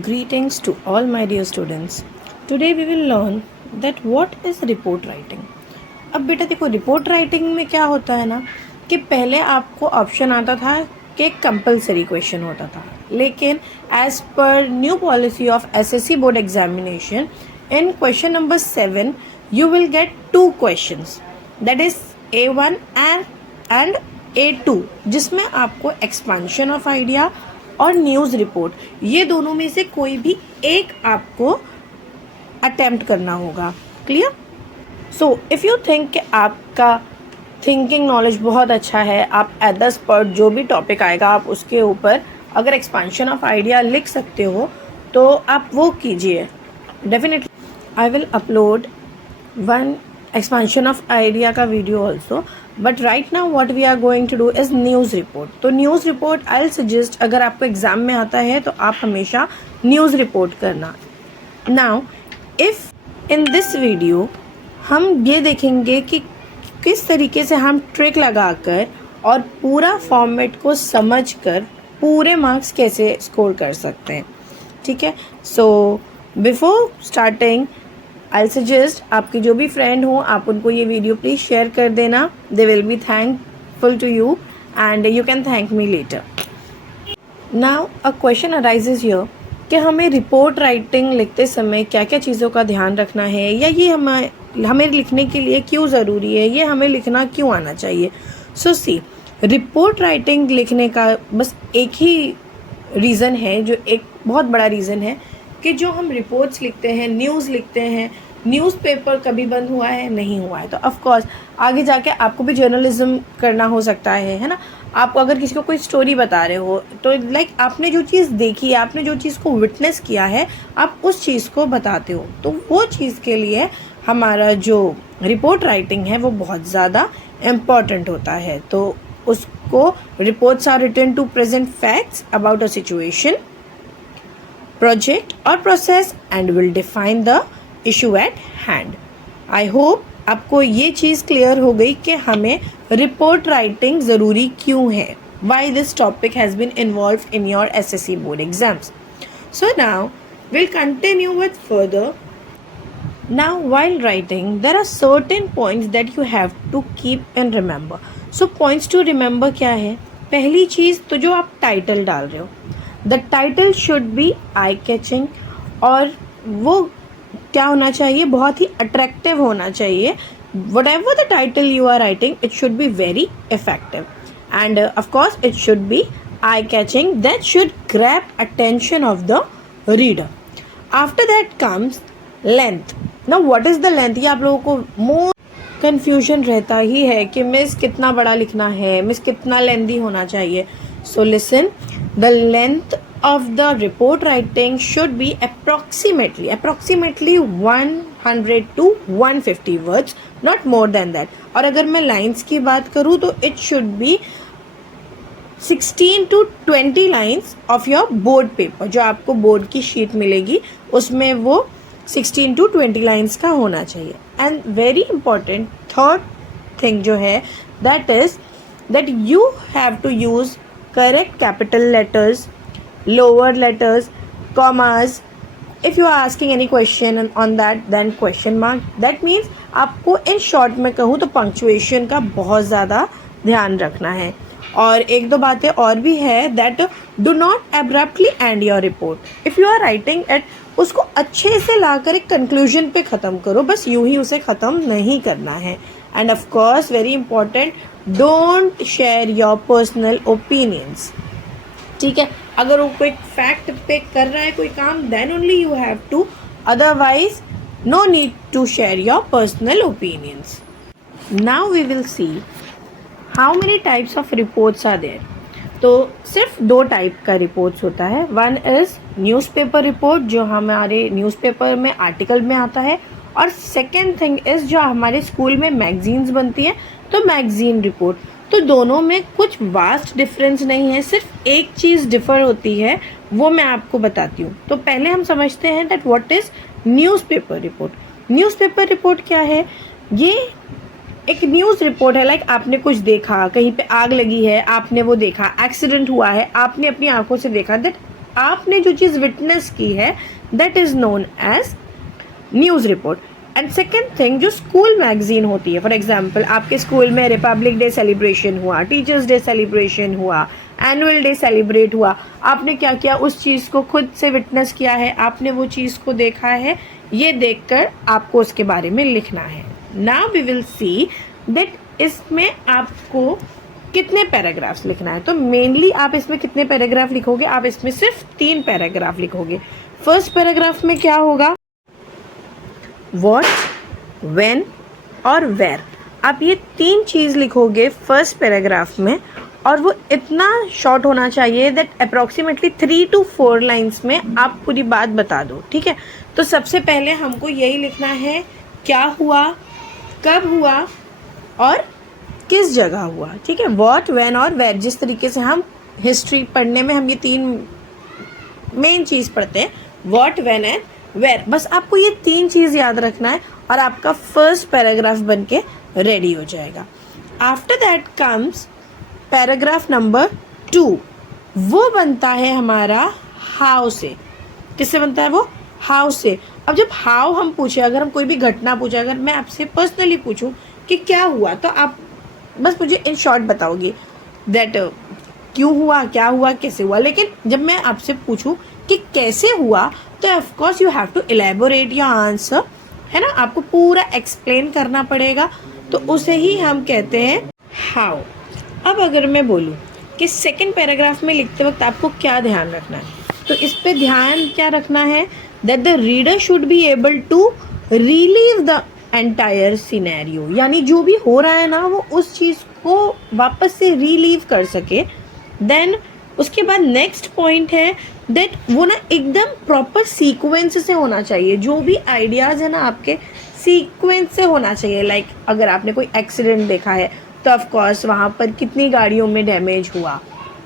Greetings to all my dear students. Today we will learn that what is report writing. अब बेटा देखो report writing में क्या होता है ना कि पहले आपको ऑप्शन आता था कि कंपलसरी क्वेश्चन होता था, लेकिन as per new policy of SSC board examination in question number 7 you will get 2 questions, that is A1 and A2, जिसमें आपको एक्सपांशन ऑफ आइडिया और न्यूज़ रिपोर्ट ये दोनों में से कोई भी एक आपको अटेम्प्ट करना होगा. Clear? So if you think कि आपका थिंकिंग नॉलेज बहुत अच्छा है, आप एट द स्पॉट जो भी टॉपिक आएगा आप उसके ऊपर अगर एक्सपांशन ऑफ आइडिया लिख सकते हो तो आप वो कीजिए. Definitely I will upload one expansion of idea का video also, but right now what we are going to do is news report. तो news report I will suggest, अगर आपको एग्जाम में आता है तो आप हमेशा न्यूज़ रिपोर्ट करना. Now if in this video हम ये देखेंगे कि किस तरीके से हम ट्रिक लगाकर और पूरा फॉर्मेट को समझकर पूरे मार्क्स कैसे स्कोर कर सकते हैं. ठीक है, so before starting I suggest आपके जो भी फ्रेंड हो आप उनको ये वीडियो प्लीज़ शेयर कर देना. They will be thankful to you and you can thank me later. Now a question arises here कि हमें रिपोर्ट राइटिंग लिखते समय क्या क्या चीज़ों का ध्यान रखना है, या ये हमें लिखने के लिए क्यों ज़रूरी है, ये हमें लिखना क्यों आना चाहिए. सो सी, रिपोर्ट राइटिंग लिखने का बस एक ही रीज़न है, जो एक बहुत बड़ा रीज़न है कि जो हम रिपोर्ट्स लिखते हैं, न्यूज़ लिखते हैं, न्यूज़पेपर कभी बंद हुआ है? नहीं हुआ है. तो ऑफ कोर्स आगे जाके आपको भी जर्नलिज्म करना हो सकता है ना. आपको अगर किसी को कोई स्टोरी बता रहे हो तो लाइक आपने जो चीज़ देखी है, आपने जो चीज़ को विटनेस किया है, आप उस चीज़ को बताते हो. तो वो चीज़ के लिए हमारा जो रिपोर्ट राइटिंग है वो बहुत ज़्यादा इम्पॉर्टेंट होता है. तो उसको reports are written to present facts about a situation, project और process and will define the issue at hand. I hope आपको ये चीज़ क्लियर हो गई कि हमें रिपोर्ट राइटिंग ज़रूरी क्यों है, why this topic has been involve in your SSC board exams. So now will continue with further. Now while writing there are certain points that you have to keep and remember. So points to remember क्या है? पहली चीज़ तो जो आप title डाल रहे हो, the title should be eye catching, और वो क्या होना चाहिए? बहुत ही अट्रैक्टिव होना चाहिए. Whatever the title you are writing, it should be very effective, and of course it should be eye catching, that should grab attention of the reader. After that comes length. Now what is the length? ये आप लोगों को more confusion रहता ही है कि miss कितना बड़ा लिखना है, मिस कितना लेंदी होना चाहिए. So listen, the length of the report writing should be approximately 100 to 150 words, not more than that. और अगर मैं लाइन्स की बात करूँ तो it should be 16 to 20 lines of your board paper. जो आपको बोर्ड की शीट मिलेगी उसमें वो 16 to 20 lines का होना चाहिए. And very important third thing जो है that is that you have to use correct capital letters, lower letters, commas. If you are asking any question on that, then question mark. That means आपको in short में कहूँ तो punctuation का बहुत ज़्यादा ध्यान रखना है. और एक दो बातें और भी है that do not abruptly end your report. If you are writing it, उसको अच्छे से लाकर एक conclusion पे ख़त्म करो, बस यूं ही उसे ख़त्म नहीं करना है. And of course very important, don't share your personal opinions. ठीक है, अगर वो कोई फैक्ट पे कर रहा है कोई काम, then only you have to, otherwise no need to share your personal opinions. Now we will see how many types of reports are there. तो सिर्फ 2 टाइप का रिपोर्ट्स होता है. वन इज न्यूज़पेपर रिपोर्ट, जो हमारे न्यूज़पेपर में article में आता है, और सेकेंड थिंग इज जो हमारे स्कूल में मैगजीन्स बनती है, तो मैगजीन रिपोर्ट. तो दोनों में कुछ वास्ट डिफरेंस नहीं है, सिर्फ एक चीज़ डिफ़र होती है, वो मैं आपको बताती हूँ. तो पहले हम समझते हैं that what is newspaper report. Newspaper report क्या है? ये एक न्यूज़ रिपोर्ट है. लाइक आपने कुछ देखा, कहीं पे आग लगी है, आपने वो देखा, एक्सीडेंट हुआ है, आपने अपनी आंखों से देखा, दैट आपने जो चीज़ विटनेस की है that is known as news report. And second thing, जो स्कूल मैगजीन होती है, फॉर एग्जाम्पल आपके स्कूल में रिपब्लिक डे सेलिब्रेशन हुआ, टीचर्स डे सेलिब्रेशन हुआ, एनुअल डे सेलिब्रेट हुआ, आपने क्या किया, उस चीज़ को खुद से विटनेस किया है, आपने वो चीज़ को देखा है, ये देखकर आपको उसके बारे में लिखना है. Now we will see that इसमें आपको कितने पैराग्राफ्स लिखना है. तो मेनली आप इसमें कितने पैराग्राफ लिखोगे, आप इसमें सिर्फ 3 पैराग्राफ लिखोगे. फर्स्ट पैराग्राफ में क्या होगा, व्हाट, व्हेन और वेयर. आप ये 3 चीज़ लिखोगे फर्स्ट पैराग्राफ में, और वो इतना शॉर्ट होना चाहिए दैट अप्रॉक्सीमेटली 3 to 4 लाइन्स में आप पूरी बात बता दो. ठीक है, तो सबसे पहले हमको यही लिखना है, क्या हुआ, कब हुआ और किस जगह हुआ. ठीक है, व्हाट, व्हेन और वेयर. जिस तरीके से हम हिस्ट्री पढ़ने में हम ये 3 मेन चीज़ पढ़ते हैं, व्हाट, व्हेन एंड वेयर. बस आपको ये 3 चीज़ याद रखना है और आपका फर्स्ट पैराग्राफ बन के रेडी हो जाएगा. After that comes paragraph number 2. वो बनता है हमारा हाउ से. किससे बनता है वो, हाउ से. अब जब हाउ हम पूछे, अगर हम कोई भी घटना पूछे, अगर मैं आपसे पर्सनली पूछूं कि क्या हुआ, तो आप बस मुझे इन शॉर्ट बताओगे दैट क्यों हुआ, क्या हुआ, कैसे हुआ. लेकिन जब मैं आपसे पूछूं कि कैसे हुआ, तो of course you have to elaborate your answer, है ना, आपको पूरा एक्सप्लेन करना पड़ेगा. तो उसे ही हम कहते हैं हाउ. अब अगर मैं बोलूँ कि सेकंड पैराग्राफ में लिखते वक्त आपको क्या ध्यान रखना है, तो इस पे ध्यान क्या रखना है, that the reader should be able to relive the entire scenario. यानी जो भी हो रहा है ना, वो उस चीज़ को वापस से रिलीव कर सके. देन उसके बाद नेक्स्ट पॉइंट है दैट वो ना एकदम प्रॉपर सीक्वेंस से होना चाहिए. जो भी आइडियाज़ है ना आपके, सीक्वेंस से होना चाहिए. लाइक अगर आपने कोई एक्सीडेंट देखा है, तो ऑफ कोर्स वहाँ पर कितनी गाड़ियों में डैमेज हुआ,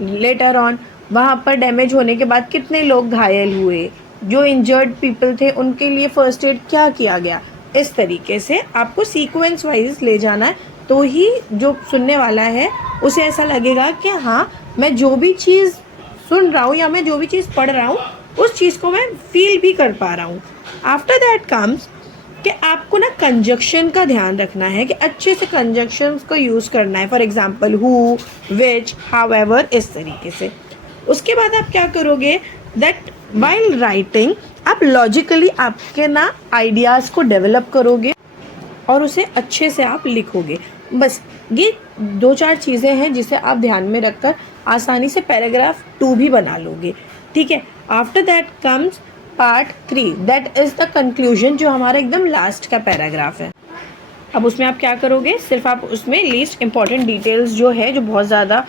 लेटर ऑन वहाँ पर डैमेज होने के बाद कितने लोग घायल हुए, जो इंजर्ड पीपल थे उनके लिए फर्स्ट एड क्या किया गया. इस तरीके से आपको सीक्वेंस वाइज ले जाना है, तो ही जो सुनने वाला है उसे ऐसा लगेगा कि हाँ, मैं जो भी चीज़ सुन रहा हूँ या मैं जो भी चीज़ पढ़ रहा हूँ, उस चीज़ को मैं फील भी कर पा रहा हूँ. आफ्टर दैट कम्स कि आपको ना कंजक्शन का ध्यान रखना है, कि अच्छे से कंजक्शंस को यूज़ करना है. For example who, which, however, इस तरीके से. उसके बाद आप क्या करोगे, दैट व्हाइल राइटिंग आप लॉजिकली आपके ना आइडियाज़ को डेवलप करोगे और उसे अच्छे से आप लिखोगे. बस ये 2-4 चीज़ें हैं जिसे आप ध्यान में रखकर आसानी से पैराग्राफ 2 भी बना लोगे. ठीक है, after that comes part 3, that is the conclusion, जो हमारा एकदम लास्ट का पैराग्राफ है. अब उसमें आप क्या करोगे, सिर्फ आप उसमें लीस्ट इम्पॉर्टेंट डिटेल्स जो है, जो बहुत ज़्यादा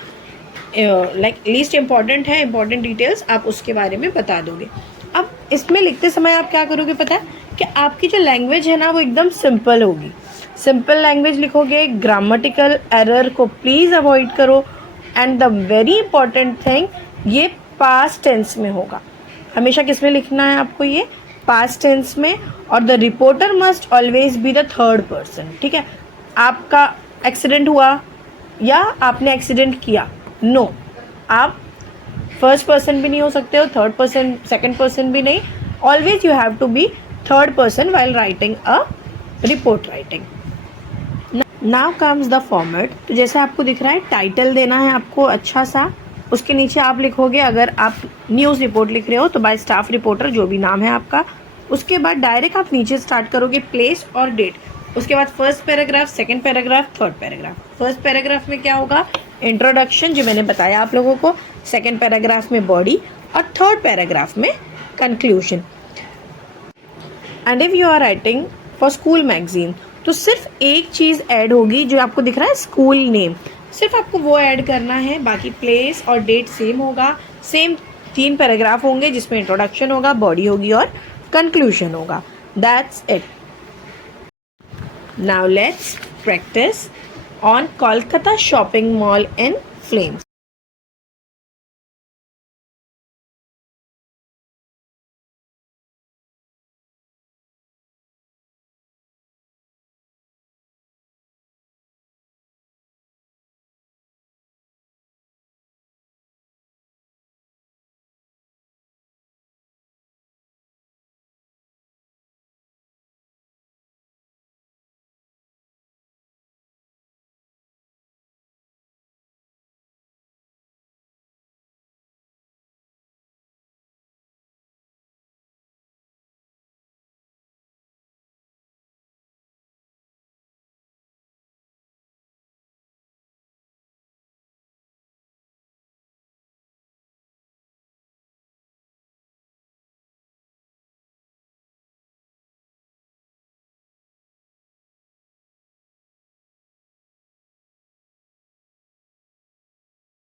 लाइक लीस्ट इम्पॉर्टेंट है, इम्पॉर्टेंट डिटेल्स आप उसके बारे में बता दोगे. अब इसमें लिखते समय आप क्या करोगे पता है, कि आपकी जो लैंग्वेज है ना, वो एकदम सिंपल होगी. सिंपल लैंग्वेज लिखोगे, ग्रामेटिकल एरर को प्लीज़ अवॉइड करो. And the very important thing, ये पास्ट टेंस में होगा. हमेशा किस में लिखना है आपको, ये पास्ट टेंस में. और the reporter must always be the third person. ठीक है, आपका एक्सीडेंट हुआ या आपने एक्सीडेंट किया, नो, आप फर्स्ट पर्सन भी नहीं हो सकते हो, थर्ड पर्सन, सेकंड पर्सन भी नहीं. Always you have to be third person while writing a report writing. Now comes the format. तो जैसे आपको दिख रहा है, टाइटल देना है आपको अच्छा सा. उसके नीचे आप लिखोगे, अगर आप न्यूज़ रिपोर्ट लिख रहे हो तो बाय स्टाफ रिपोर्टर, जो भी नाम है आपका. उसके बाद डायरेक्ट आप नीचे स्टार्ट करोगे प्लेस और डेट. उसके बाद first paragraph, second paragraph, third paragraph. First paragraph में क्या होगा, इंट्रोडक्शन जो मैंने बताया आप लोगों को. सेकंड पैराग्राफ में बॉडी और थर्ड पैराग्राफ में conclusion. And if you are writing for school magazine, तो सिर्फ एक चीज़ ऐड होगी, जो आपको दिख रहा है स्कूल नेम, सिर्फ आपको वो ऐड करना है. बाकी प्लेस और डेट सेम होगा. सेम 3 पैराग्राफ होंगे, जिसमें इंट्रोडक्शन होगा, बॉडी होगी और कंक्लूजन होगा. That's it. Now let's practice on Kolkata shopping mall in flames.